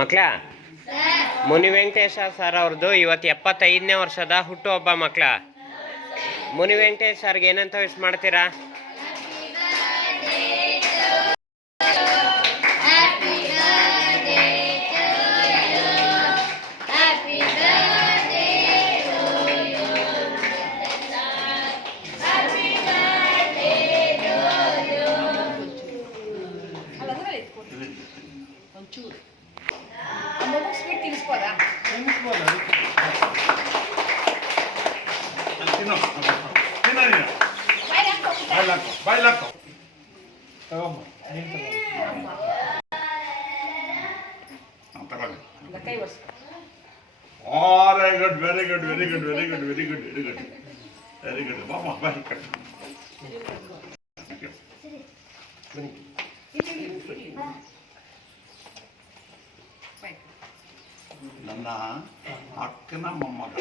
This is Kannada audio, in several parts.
ಮಕ್ಳ, ಮುನಿ ವೆಂಕಟೇಶ ಸರ್ ಅವ್ರದ್ದು ಇವತ್ತು ಎಪ್ಪತ್ತೈದನೇ ವರ್ಷದ ಹುಟ್ಟುಹಬ್ಬ ಮಕ್ಳ. ಮುನಿ ವೆಂಕಟೇಶ್ ಸರ್ಗೆ ಏನಂತ ವಿಶ್ ಮಾಡ್ತೀರಾ? ಒಂಚೂರು ಅಮ್ಮಗೂ ಸ್ವೀಟ್ ತಿನ್ನಿಸ್ಬೋದಾ ತಿನ್ನು ತಿನ್ನ ನೀನು. ಬಾಯ್ಲಾಕೋ ಬಾಯ್ಲಾಕೋ ತಗೊಮ್ಮ ನೀನು ತಗೋ ಹಾಂ ತಗೊಳ್ಳಿ ಈಗ ಕೈ ಒರೆಸ್ಕೊ very good very good very good very good very good very good very good ಬಾಮ್ಮ ಬಾಯ್ ಕಟ್ಟು Thank you. ನನ್ನ ಅಕ್ಕನ ಮೊಮ್ಮಗ.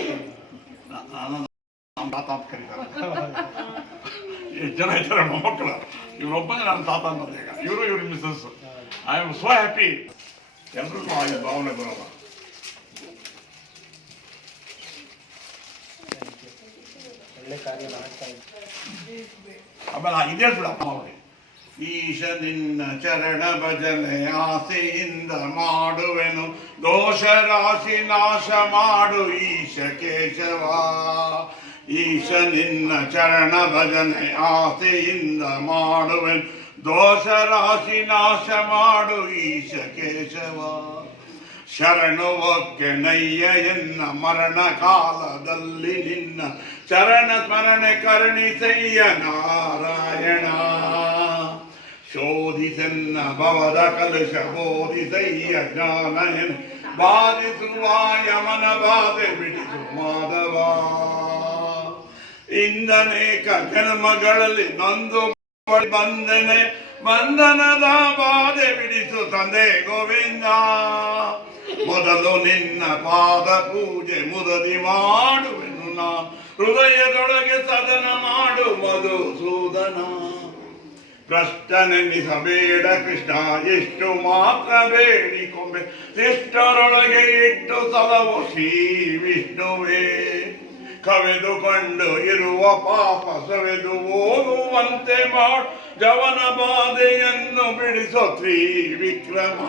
ನಮ್ಮ ತಾತ ಅಂತ ಕರೀತಾರೆ. ಎಷ್ಟು ಜನ ಇದ್ದಾರೆ ಮೊಮ್ಮಕ್ಕಳು ಇವರೊಬ್ಬನೇ ನನ್ನ ತಾತ ಅನ್ನೋದು ಈಗ. ಇವರು ಇವ್ರ Mrs I am so happy ಎಲ್ರಿಗೂ ಆ ಭಾವನೆ ಬರೋಲ್ಲ ಆಮೇಲೆ ಇದೇ ಬಿಡಪ್ಪ ಅವ್ರಿಗೆ. ಈಶ ನಿನ್ನ ಚರಣ ಭಜನೆ ಆಸೆಯಿಂದ ಮಾಡುವೆನು. ದೋಷ ರಾಶಿ ನಾಶ ಮಾಡು ಈಶ ಕೇಶವ. ಈಶ ನಿನ್ನ ಚರಣ ಭಜನೆ ಆಸೆಯಿಂದ ಮಾಡುವೆನು. ದೋಷ ರಾಶಿ ನಾಶ ಮಾಡು ಈಶ ಕೇಶವ. ಶರಣು ನಯ್ಯ ಎನ್ನ ಮರಣ ಕಾಲದಲ್ಲಿ ನಿನ್ನ ಚರಣ ಸ್ಮರಣೆ ಕರುಣಿಸಯ್ಯ ನಾರಾಯಣ. ಶೋಧಿಸೆನ್ನ ಭವದ ಕಲಶ ಬೋಧಿಸಯ್ಯ ಜ್ಞಾನ ಎನ್ ಬಾಧಿಸುವ ಯಮನ ಬಾಧೆ ಬಿಡಿಸು ಮಾಧವ ಇಂದನೇಕ ಜನ್ಮಗಳಲ್ಲಿ ನೊಂದು ಬಂದನೆ ಬಂಧನದ ಬಾಧೆ ಬಿಡಿಸು ತಂದೆ ಗೋವಿಂದ ಮೊದಲು ನಿನ್ನ ಪಾದ ಪೂಜೆ ಮುದದಿ ಮಾಡುವೆನು ನಾ. ಹೃದಯದೊಳಗೆ ಸದನ ಮಾಡು ಮಧುಸೂದನ. ಭ್ರಷ್ಟನೆನ್ನಿಸಬೇಡ ಕೃಷ್ಣ, ಎಷ್ಟು ಮಾತ್ರ ಬೇಡಿಕೊಂಬೆ ಎಷ್ಟರೊಳಗೆ ಇಟ್ಟು ಸಲವು ಶ್ರೀ ವಿಷ್ಣುವೇ ಕವೆದುಕೊಂಡು ಇರುವ ಪಾಪ ಸವೆದು ಓದುವಂತೆ ಮಾಡು, ಜವನ ಬಾಧೆಯನ್ನು ಬಿಡಿಸೋ ಶ್ರೀ ವಿಕ್ರಮ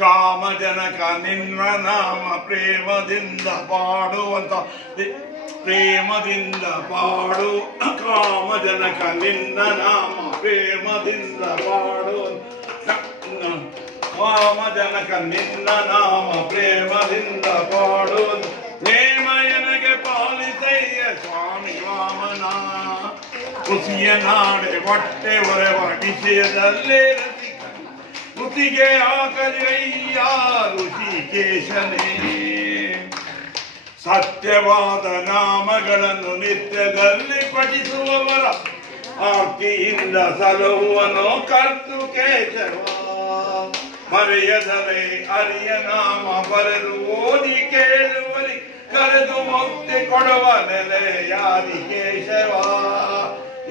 ಕಾಮಜನಕ ನಿನ್ನ ನಾಮ ಪ್ರೇಮದಿಂದ ಪಾಡುವಂತ ಪ್ರೇಮದಿಂದ ಪಾಡು, ಕಾಮಜನಕ ನಿನ್ನ ನಾಮ ಪ್ರೇಮದಿಂದ ಪಾಡು. ಕಾಮಜನಕ ನಿನ್ನ ನಾಮ ಪ್ರೇಮದಿಂದ ಪಾಡು. ಪ್ರೇಮಯನಗೆ ಪಾಲಿಸಯ್ಯ ಸ್ವಾಮಿ ವಾಮನ. ಕೃಷಿಯ ನಾಡೆ ಹೊಟ್ಟೆ ಒರೆವ ವಿಷಯದಲ್ಲೇ ಕೃತಿಗೆ ಆಕಲಿಯಯ್ಯ ಋಷಿಕೇಶನೇ. ಸತ್ಯವಾದ ನಾಮಗಳನ್ನು ನಿತ್ಯದಲ್ಲಿ ಪಠಿಸುವವರ ಆರ್ತಿಯಿಂದ ಸಲಹುವನು ಕರ್ತು ಕೇಶವ ಮರೆಯದಲೇ ಅರಿಯ ನಾಮ ಬರಲು ಓದಿ ಕೇಳುವರಿ, ಕರೆದು ಮುಕ್ತಿ ಕೊಡುವ ನೆಲೆಯಾದಿ ಕೇಶವ.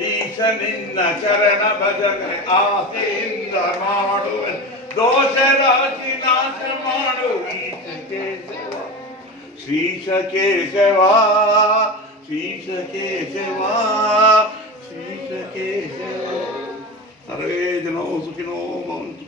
ಈಶ ನಿನ್ನ ಚರಣ ಭಜನೆ ಆಸೆಯಿಂದ ಮಾಡುವ ದೋಷ ರಾಶಿ ನಾಶ ಮಾಡು ಈಶ ಕೇಶವ. श्रीशकेशवा श्रीशकेशवा श्रीशकेशवा सर्वे जनो सुखिनो भवन्तु